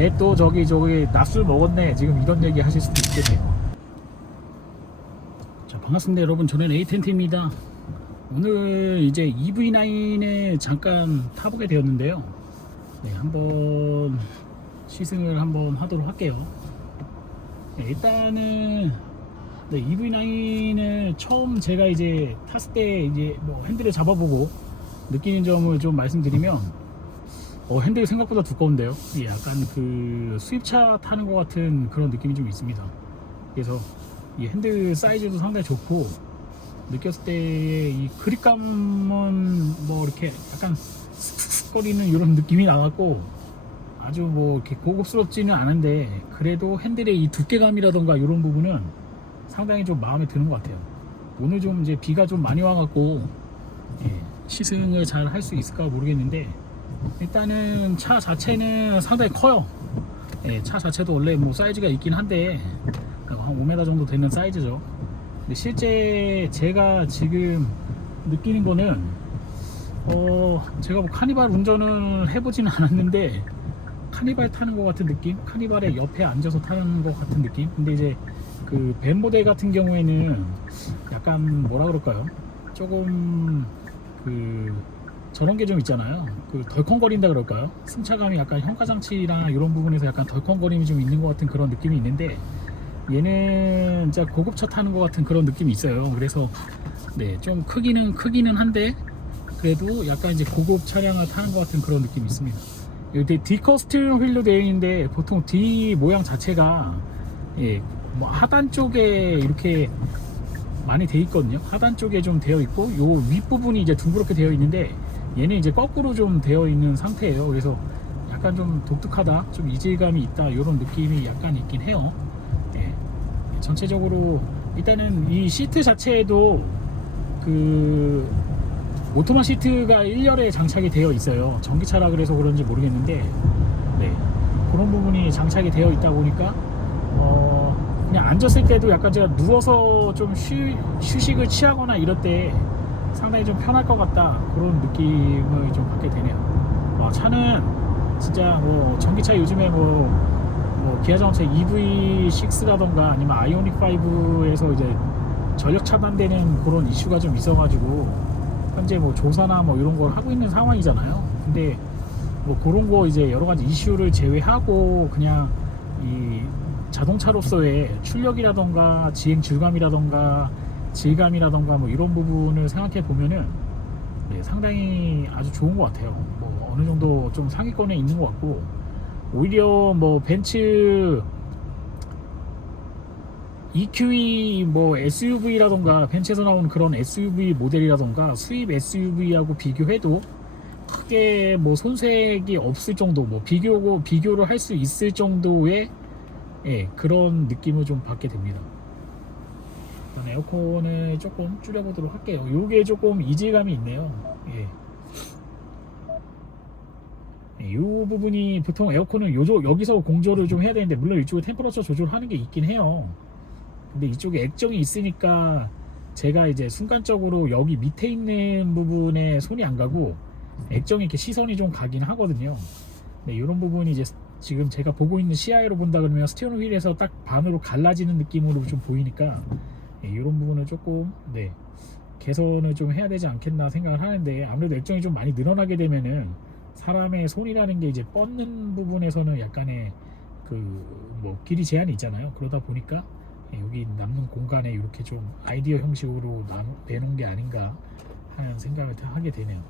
쟤 또 저기 저기 낮술 먹었네. 지금 이런 얘기 하실 수도 있겠네요. 자 반갑습니다 여러분. 저는 에이텐트입니다. 오늘 이제 EV9에 잠깐 타보게 되었는데요. 네 한번 시승을 한번 하도록 할게요. 네, 일단은 네, EV9을 처음 제가 이제 탔을 때 이제 뭐 핸들을 잡아보고 느끼는 점을 좀 말씀드리면 어, 핸들이 생각보다 두꺼운데요. 예, 약간 그 수입차 타는 것 같은 그런 느낌이 좀 있습니다. 그래서 이 핸들 사이즈도 상당히 좋고 느꼈을 때의 이 그립감은 뭐 이렇게 약간 슥슥거리는 이런 느낌이 나왔고 아주 뭐 이렇게 고급스럽지는 않은데 그래도 핸들의 이 두께감이라던가 이런 부분은 상당히 좀 마음에 드는 것 같아요. 오늘 좀 이제 비가 좀 많이 와갖고 예, 시승을 잘 할 수 있을까 모르겠는데 일단은 차 자체는 상당히 커요. 예, 차 자체도 원래 뭐 사이즈가 있긴 한데 한 5m 정도 되는 사이즈죠. 근데 실제 제가 지금 느끼는 거는 어 제가 뭐 카니발 운전을 해보지는 않았는데 카니발 타는 것 같은 느낌? 카니발의 옆에 앉아서 타는 것 같은 느낌? 근데 이제 그 벤 모델 같은 경우에는 약간 뭐라 그럴까요? 조금 그 저런 게 좀 있잖아요. 그 덜컹거린다 그럴까요? 승차감이 약간 현가장치랑 이런 부분에서 약간 덜컹거림이 좀 있는 것 같은 그런 느낌이 있는데 얘는 진짜 고급차 타는 것 같은 그런 느낌이 있어요. 그래서 네, 좀 크기는 크기는 한데 그래도 약간 이제 고급 차량을 타는 것 같은 그런 느낌이 있습니다. D커 스티어링 휠로 되어 있는데 보통 D 모양 자체가 예, 뭐 하단 쪽에 이렇게 많이 돼 있거든요. 하단 쪽에 좀 되어 있고 요 윗부분이 이제 둥그렇게 되어 있는데 얘는 이제 거꾸로 좀 되어 있는 상태예요. 그래서 약간 좀 독특하다, 좀 이질감이 있다 이런 느낌이 약간 있긴 해요. 예. 전체적으로 일단은 이 시트 자체에도 그 오토마 시트가 1열에 장착이 되어 있어요. 전기차라 그래서 그런지 모르겠는데 네. 그런 부분이 장착이 되어 있다 보니까 어 그냥 앉았을 때도 약간 제가 누워서 좀 휴, 휴식을 취하거나 이럴 때 상당히 좀 편할 것 같다 그런 느낌을 좀 받게 되네요. 어, 차는 진짜 뭐 전기차 요즘에 뭐, 뭐 기아 자동차 EV6라던가 아니면 아이오닉 5에서 이제 전력 차단되는 그런 이슈가 좀 있어가지고 현재 뭐 조사나 뭐 이런 걸 하고 있는 상황이잖아요. 근데 뭐 그런 거 이제 여러 가지 이슈를 제외하고 그냥 이 자동차로서의 출력이라던가 지행 질감이라던가 질감이라던가 뭐 이런 부분을 생각해 보면은 네, 상당히 아주 좋은 것 같아요. 뭐 어느 정도 좀 상위권에 있는 것 같고 오히려 뭐 벤츠 EQE 뭐 SUV라던가 벤츠에서 나온 그런 SUV 모델이라던가 수입 SUV하고 비교해도 크게 뭐 손색이 없을 정도 뭐 비교고 비교를 할 수 있을 정도의 예, 그런 느낌을 좀 받게 됩니다. 에어컨을 조금 줄여보도록 할게요. 요게 조금 이질감이 있네요. 예. 예, 요 부분이 보통 에어컨은 요조, 여기서 공조를 좀 해야 되는데 물론 이쪽에 템퍼러처 조절하는 게 있긴 해요. 근데 이쪽에 액정이 있으니까 제가 이제 순간적으로 여기 밑에 있는 부분에 손이 안 가고 액정에 이렇게 시선이 좀 가긴 하거든요. 네, 이런 부분이 이제 지금 제가 보고 있는 시야로 본다 그러면 스티어링 휠에서 딱 반으로 갈라지는 느낌으로 좀 보이니까 네, 이런 부분을 조금 네, 개선을 좀 해야 되지 않겠나 생각을 하는데 아무래도 액정이 좀 많이 늘어나게 되면은 사람의 손이라는 게 이제 뻗는 부분에서는 약간의 그 뭐 길이 제한이 있잖아요. 그러다 보니까 예, 여기 남는 공간에 이렇게 좀 아이디어 형식으로 나누, 내놓은 게 아닌가 하는 생각을 하게 되네요.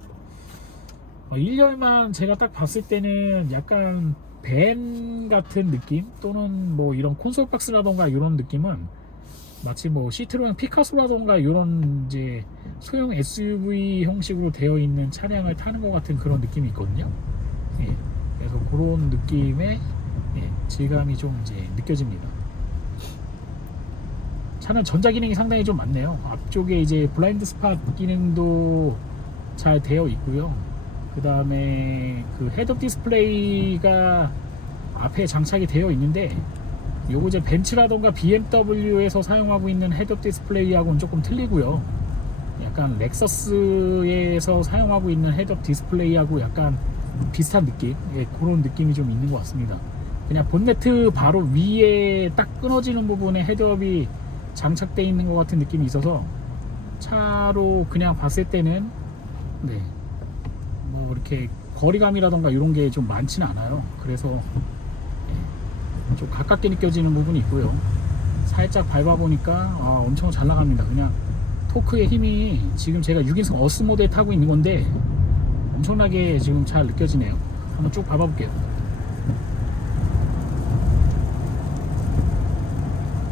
어, 1열만 제가 딱 봤을 때는 약간 밴 같은 느낌 또는 뭐 이런 콘솔 박스라던가 이런 느낌은 마치 뭐 시트로랑 피카소라던가 이런 이제 소형 SUV 형식으로 되어 있는 차량을 타는 것 같은 그런 느낌이 있거든요. 예, 그래서 그런 느낌의 예, 질감이 좀 이제 느껴집니다. 차는 전자 기능이 상당히 좀 많네요. 앞쪽에 이제 블라인드 스팟 기능도 잘 되어 있고요. 그 다음에 그 헤드업 디스플레이가 앞에 장착이 되어 있는데 요거 이제 벤츠라던가 BMW에서 사용하고 있는 헤드업 디스플레이하고는 조금 틀리고요. 약간 렉서스에서 사용하고 있는 헤드업 디스플레이하고 약간 비슷한 느낌, 예, 그런 느낌이 좀 있는 것 같습니다. 그냥 본네트 바로 위에 딱 끊어지는 부분에 헤드업이 장착되어 있는 것 같은 느낌이 있어서 차로 그냥 봤을 때는 네. 뭐 이렇게 거리감이라던가 이런 게 좀 많지는 않아요. 그래서 예, 좀 가깝게 느껴지는 부분이 있고요. 살짝 밟아보니까 아, 엄청 잘 나갑니다. 그냥 토크의 힘이 지금 제가 6인승 어스 모드에 타고 있는 건데 엄청나게 지금 잘 느껴지네요. 한번 쭉 밟아볼게요.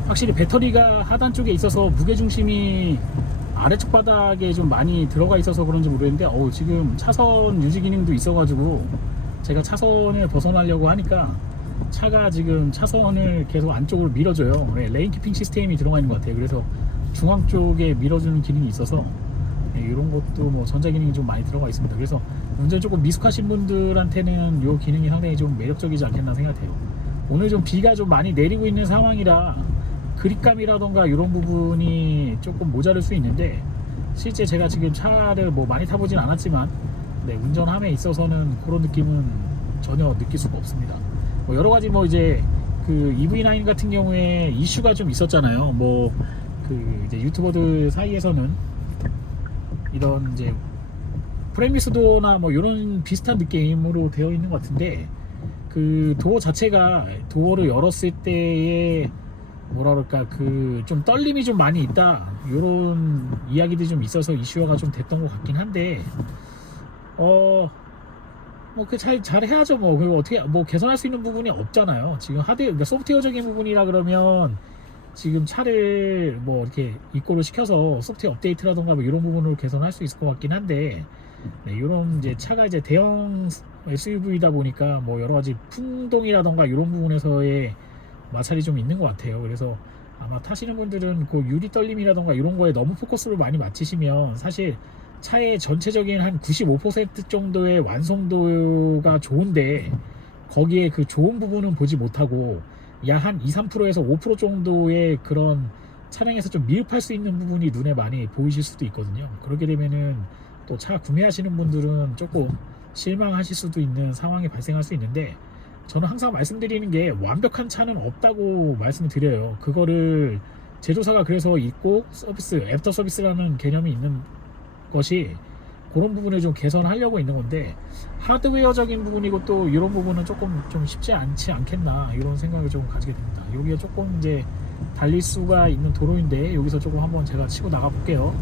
확실히 배터리가 하단 쪽에 있어서 무게중심이 아래쪽 바닥에 좀 많이 들어가 있어서 그런지 모르겠는데 어우 지금 차선 유지 기능도 있어가지고 제가 차선을 벗어나려고 하니까 차가 지금 차선을 계속 안쪽으로 밀어줘요. 네, 레인 키핑 시스템이 들어가 있는 것 같아요. 그래서 중앙 쪽에 밀어주는 기능이 있어서 네, 이런 것도 뭐 전자 기능이 좀 많이 들어가 있습니다. 그래서 운전 조금 미숙하신 분들한테는 이 기능이 상당히 좀 매력적이지 않겠나 생각해요. 오늘 좀 비가 좀 많이 내리고 있는 상황이라 그립감이라던가 이런 부분이 조금 모자랄 수 있는데 실제 제가 지금 차를 뭐 많이 타보진 않았지만 네, 운전함에 있어서는 그런 느낌은 전혀 느낄 수가 없습니다. 뭐 여러 가지 뭐 이제 그 EV9 같은 경우에 이슈가 좀 있었잖아요. 뭐 그 이제 유튜버들 사이에서는 이런 이제 프레미스 도어나 뭐 이런 비슷한 느낌으로 되어 있는 것 같은데 그 도어 자체가 도어를 열었을 때의 뭐라 그럴까 그 좀 떨림이 좀 많이 있다 이런 이야기들이 좀 있어서 이슈화가 좀 됐던 것 같긴 한데 어 뭐그잘잘 해야죠 뭐 그리고 어떻게 뭐 개선할 수 있는 부분이 없잖아요 지금 하드 그러니까 소프트웨어적인 부분이라 그러면 지금 차를 뭐 이렇게 입고를 시켜서 소프트웨어 업데이트라던가 뭐 이런 부분으로 개선할 수 있을 것 같긴 한데 네, 이런 이제 차가 이제 대형 SUV다 보니까 뭐 여러 가지 풍동이라던가 이런 부분에서의 마찰이 좀 있는 것 같아요. 그래서 아마 타시는 분들은 그 유리 떨림이라던가 이런 거에 너무 포커스를 많이 맞추시면 사실 차의 전체적인 한 95% 정도의 완성도가 좋은데 거기에 그 좋은 부분은 보지 못하고 약 한 2, 3%에서 5% 정도의 그런 차량에서 좀 미흡할 수 있는 부분이 눈에 많이 보이실 수도 있거든요. 그렇게 되면은 또 차 구매하시는 분들은 조금 실망하실 수도 있는 상황이 발생할 수 있는데 저는 항상 말씀드리는 게 완벽한 차는 없다고 말씀을 드려요. 그거를 제조사가 그래서 있고 서비스, 애프터 서비스라는 개념이 있는 것이 그런 부분을 좀 개선하려고 있는 건데 하드웨어적인 부분이고 또 이런 부분은 조금 좀 쉽지 않지 않겠나 이런 생각을 좀 가지게 됩니다. 여기가 조금 이제 달릴 수가 있는 도로인데 여기서 조금 한번 제가 치고 나가 볼게요.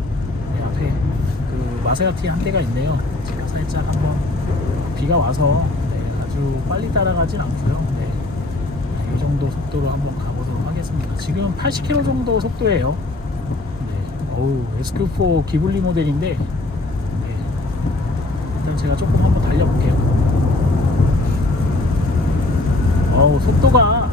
네, 앞에 그 마세라티 한 대가 있네요. 제가 살짝 한번 비가 와서 네, 아주 빨리 따라가진 않고요. 네. 이 정도 속도로 한번 가보도록 하겠습니다. 지금 80km 정도 속도예요. 네. 어우, SQ4 기블리 모델인데 네. 일단 제가 조금 한번 달려볼게요. 어우, 속도가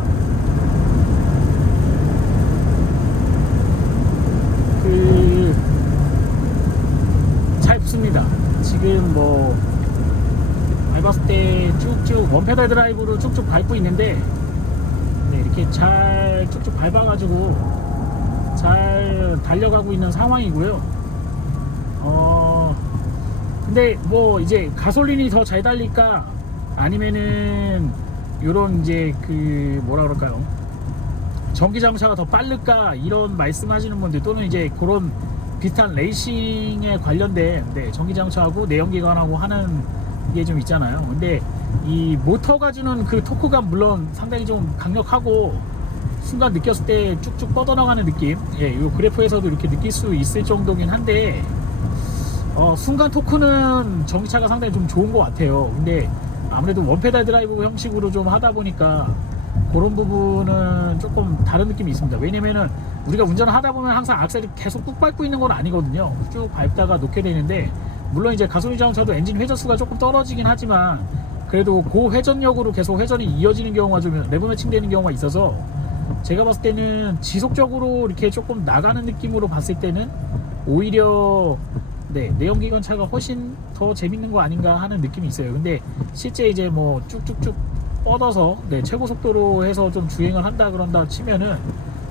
그잘 붙습니다. 지금 뭐 밟았을 때 쭉쭉 원페달 드라이브로 쭉쭉 밟고 있는데 네, 이렇게 잘 쭉쭉 밟아가지고 잘 달려가고 있는 상황이고요. 어 근데 뭐 이제 가솔린이 더 잘 달릴까 아니면은 요런 이제 그 뭐라 그럴까요? 전기 자동차가 더 빠를까 이런 말씀하시는 분들 또는 이제 그런 비슷한 레이싱에 관련된 네, 전기 자동차하고 내연기관하고 하는 게 좀 있잖아요. 근데 이 모터가 주는 그 토크감 물론 상당히 좀 강력하고 순간 느꼈을 때 쭉쭉 뻗어나가는 느낌. 예, 이 그래프에서도 이렇게 느낄 수 있을 정도긴 한데 어, 순간 토크는 전기차가 상당히 좀 좋은 것 같아요. 근데 아무래도 원페달 드라이브 형식으로 좀 하다 보니까 그런 부분은 조금 다른 느낌이 있습니다. 왜냐면은 우리가 운전을 하다 보면 항상 악셀을 계속 꾹 밟고 있는 건 아니거든요. 쭉 밟다가 놓게 되는데 물론 이제 가솔린 자동차도 엔진 회전수가 조금 떨어지긴 하지만 그래도 고 회전력으로 계속 회전이 이어지는 경우가 좀 내부 매칭 되는 경우가 있어서 제가 봤을 때는 지속적으로 이렇게 조금 나가는 느낌으로 봤을 때는 오히려 네, 내연기관 차가 훨씬 더 재밌는 거 아닌가 하는 느낌이 있어요. 근데 실제 이제 뭐 쭉쭉쭉 뻗어서 네, 최고 속도로 해서 좀 주행을 한다 그런다 치면은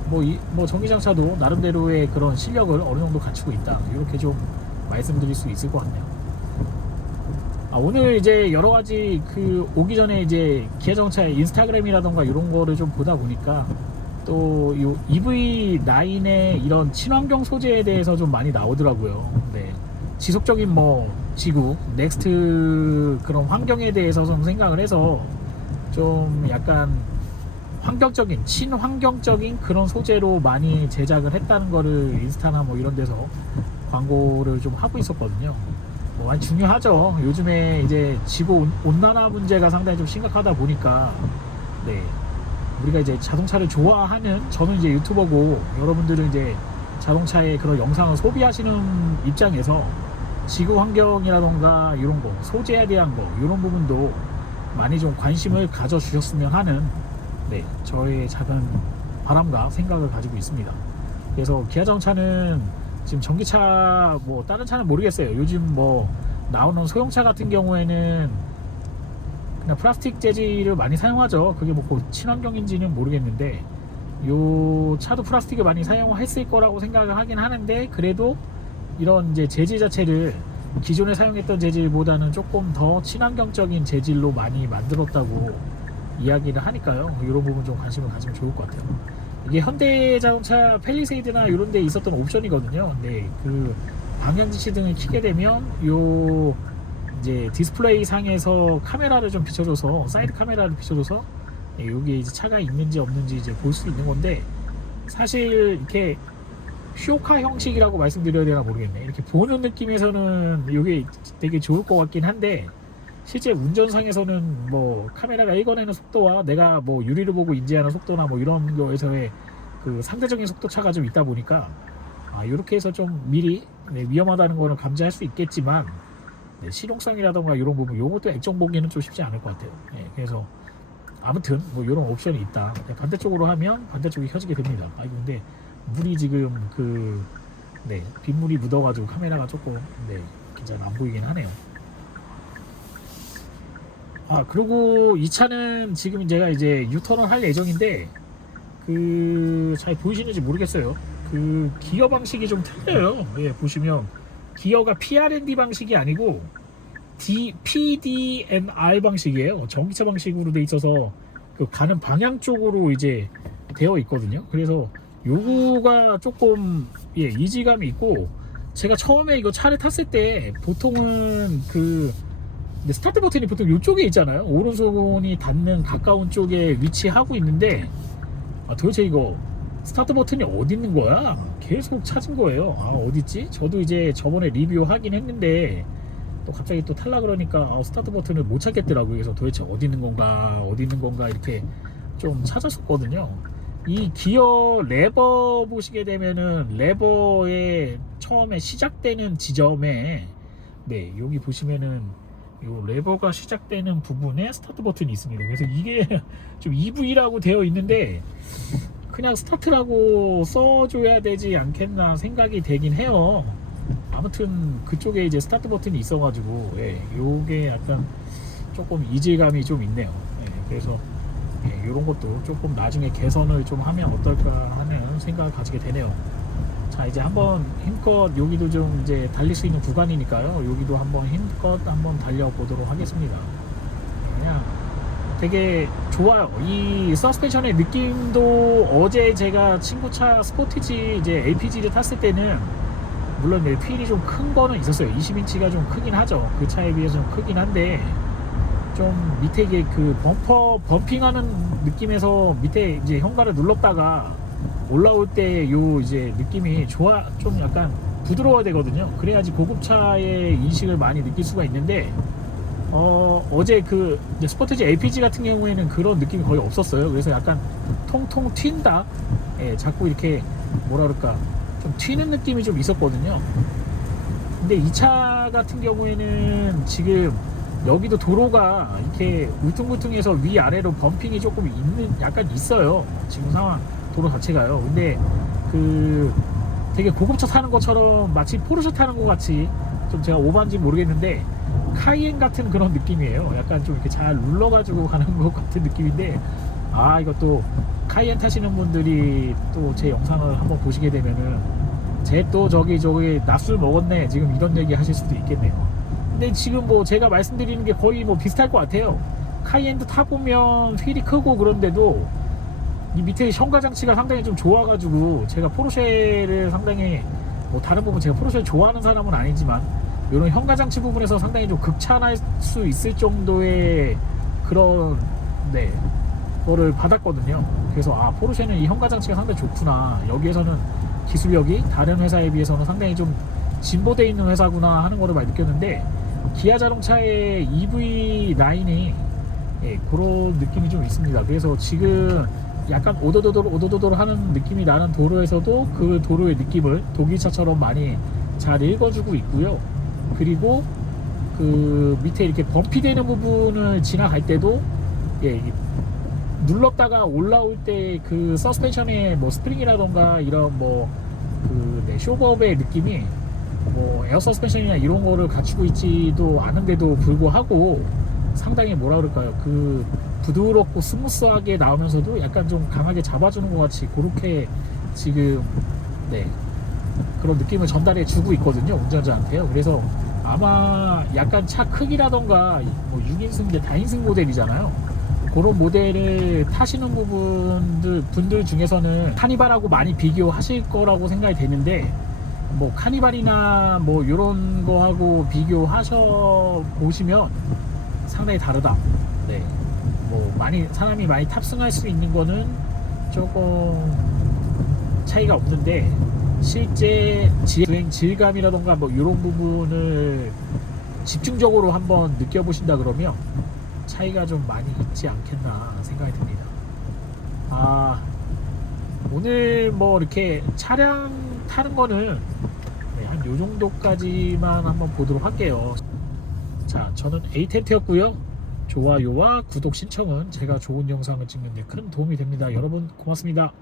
뭐, 이, 뭐 전기장차도 나름대로의 그런 실력을 어느 정도 갖추고 있다. 이렇게 좀 말씀드릴 수 있을 것 같네요. 아, 오늘 이제 여러 가지 그 오기 전에 이제 기아자동차의 인스타그램이라던가 이런 거를 좀 보다 보니까 또요 EV9의 이런 친환경 소재에 대해서 좀 많이 나오더라고요. 네. 지속적인 뭐 지구, 넥스트 그런 환경에 대해서 좀 생각을 해서 좀 약간 환경적인, 친환경적인 그런 소재로 많이 제작을 했다는 거를 인스타나 뭐 이런 데서 광고를 좀 하고 있었거든요. 뭐 많이 중요하죠. 요즘에 이제 지구 온- 온난화 문제가 상당히 좀 심각하다 보니까 네. 우리가 이제 자동차를 좋아하는 저는 이제 유튜버고 여러분들은 이제 자동차의 그런 영상을 소비하시는 입장에서 지구 환경이라던가 이런 거 소재에 대한 거 이런 부분도 많이 좀 관심을 가져 주셨으면 하는 네 저의 작은 바람과 생각을 가지고 있습니다. 그래서 기아 자동차는 지금 전기차 뭐 다른 차는 모르겠어요. 요즘 뭐 나오는 소형차 같은 경우에는 그냥 플라스틱 재질을 많이 사용하죠. 그게 뭐곧 친환경인지는 모르겠는데 요 차도 플라스틱을 많이 사용했을 거라고 생각을 하긴 하는데 그래도 이런 이제 재질 자체를 기존에 사용했던 재질보다는 조금 더 친환경적인 재질로 많이 만들었다고 이야기를 하니까요. 이런 부분 좀 관심을 가지면 좋을 것 같아요. 이게 현대자동차 펠리세이드나 이런 데 있었던 옵션이거든요. 근데 그 방향지시 등을 켜게 되면 요 이제 디스플레이 상에서 카메라를 좀 비춰줘서 사이드 카메라를 비춰줘서 예, 여기에 이제 차가 있는지 없는지 이제 볼 수 있는 건데 사실 이렇게 슈카 형식이라고 말씀드려야 되나 모르겠네. 이렇게 보는 느낌에서는 이게 되게 좋을 것 같긴 한데 실제 운전상에서는 뭐 카메라가 읽어내는 속도와 내가 뭐 유리를 보고 인지하는 속도나 뭐 이런 거에서의 그 상대적인 속도 차가 좀 있다 보니까 아 이렇게 해서 좀 미리 네, 위험하다는 거는 감지할 수 있겠지만 네, 실용성이라던가 이런 부분 요것도 액정 보기는 좀 쉽지 않을 것 같아요. 예, 그래서 아무튼 뭐 이런 옵션이 있다. 네, 반대쪽으로 하면 반대쪽이 켜지게 됩니다. 아 근데 물이 지금 그 네, 빗물이 묻어가지고 카메라가 조금 네, 괜찮아 안 보이긴 하네요. 아 그리고 이 차는 지금 제가 이제 유턴을 할 예정인데 그 잘 보이시는지 모르겠어요. 그 기어 방식이 좀 틀려요. 예, 보시면 기어가 PRND 방식이 아니고 D, PDNR 방식이에요. 전기차 방식으로 돼 있어서 그 가는 방향 쪽으로 이제 되어 있거든요. 그래서 요거가 조금 예, 이질감이 있고 제가 처음에 이거 차를 탔을 때 보통은 그 근데 스타트 버튼이 보통 이쪽에 있잖아요. 오른손이 닿는 가까운 쪽에 위치하고 있는데 아, 도대체 이거 스타트 버튼이 어디 있는 거야? 계속 찾은 거예요. 아 어딨지? 저도 이제 저번에 리뷰 하긴 했는데 또 갑자기 또 탈라 그러니까 아, 스타트 버튼을 못 찾겠더라고요. 그래서 도대체 어디 있는 건가 어디 있는 건가 이렇게 좀 찾았었거든요. 이 기어 레버 보시게 되면은 레버의 처음에 시작되는 지점에 네 여기 보시면은 요 레버가 시작되는 부분에 스타트 버튼이 있습니다. 그래서 이게 좀 EV라고 되어 있는데 그냥 스타트라고 써줘야 되지 않겠나 생각이 되긴 해요. 아무튼 그쪽에 이제 스타트 버튼이 있어가지고 예, 요게 약간 조금 이질감이 좀 있네요. 예, 그래서 예, 이런 것도 조금 나중에 개선을 좀 하면 어떨까 하는 생각을 가지게 되네요. 자 이제 한번 힘껏 여기도 좀 이제 달릴 수 있는 구간이니까요. 여기도 한번 힘껏 한번 달려보도록 하겠습니다. 그냥 되게 좋아요. 이 서스펜션의 느낌도 어제 제가 친구차 스포티지 이제 LPG를 탔을 때는 물론 내 휠이 좀 큰 거는 있었어요. 20인치가 좀 크긴 하죠. 그 차에 비해서 좀 크긴 한데 좀 밑에 그 범퍼 범핑하는 느낌에서 밑에 이제 현관을 눌렀다가 올라올 때 요 이제 느낌이 좋아 좀 약간 부드러워야 되거든요. 그래야지 고급차의 인식을 많이 느낄 수가 있는데 어 어제 그 스포티지 LPG 같은 경우에는 그런 느낌이 거의 없었어요. 그래서 약간 통통 튄다. 예, 자꾸 이렇게 뭐라 그럴까 좀 튀는 느낌이 좀 있었거든요. 근데 이 차 같은 경우에는 지금 여기도 도로가 이렇게 울퉁불퉁해서 위아래로 범핑이 조금 있는 약간 있어요. 지금 상황 도로 자체가요. 근데 그 되게 고급차 타는 것처럼 마치 포르쉐 타는 것 같이 좀 제가 오반지 모르겠는데 카이엔 같은 그런 느낌이에요. 약간 좀 이렇게 잘 눌러가지고 가는 것 같은 느낌인데 아 이것도 카이엔 타시는 분들이 또 제 영상을 한번 보시게 되면은 쟤또 저기 저기 낮술 먹었네 지금 이런 얘기 하실 수도 있겠네요. 근데 지금 뭐 제가 말씀드리는 게 거의 뭐 비슷할 것 같아요. 카이엔드 타보면 휠이 크고 그런데도 이 밑에 현가 장치가 상당히 좀 좋아가지고 제가 포르쉐를 상당히 뭐 다른 부분 제가 포르쉐를 좋아하는 사람은 아니지만 이런 현가 장치 부분에서 상당히 좀 극찬할 수 있을 정도의 그런 네 거를 받았거든요. 그래서 아 포르쉐는 이 현가 장치가 상당히 좋구나. 여기에서는 기술력이 다른 회사에 비해서는 상당히 좀 진보돼 있는 회사구나 하는 거를 많이 느꼈는데 기아 자동차의 EV 라인이 예, 그런 느낌이 좀 있습니다. 그래서 지금 약간 오도도도 오도도도 하는 느낌이 나는 도로에서도 그 도로의 느낌을 독일차처럼 많이 잘 읽어주고 있고요. 그리고 그 밑에 이렇게 범피되는 부분을 지나갈 때도 예, 이 눌렀다가 올라올 때 그 서스펜션의 뭐 스프링이라던가 이런 뭐그 네, 쇼버의 느낌이 뭐 에어 서스펜션이나 이런 거를 갖추고 있지도 않은데도 불구하고 상당히 뭐라 그럴까요 그 부드럽고 스무스하게 나오면서도 약간 좀 강하게 잡아주는 것 같이 그렇게 지금 네 그런 느낌을 전달해 주고 있거든요 운전자한테요 그래서 아마 약간 차 크기라던가 뭐 6인승 이제 다인승 모델이잖아요 그런 모델을 타시는 부분들 분들 중에서는 카니발하고 많이 비교하실 거라고 생각이 되는데 뭐 카니발이나 뭐 이런 거하고 비교하셔 보시면 상당히 다르다. 네. 뭐 많이 사람이 많이 탑승할 수 있는 거는 조금 차이가 없는데 실제 지- 주행 질감이라던가 뭐 이런 부분을 집중적으로 한번 느껴보신다 그러면 차이가 좀 많이 있지 않겠나 생각이 듭니다. 아 오늘 뭐 이렇게 차량 타는 거는 네, 한요 정도까지만 한번 보도록 할게요. 자, 저는 에이텐트였고요. 좋아요와 구독 신청은 제가 좋은 영상을 찍는 데 큰 도움이 됩니다. 여러분 고맙습니다.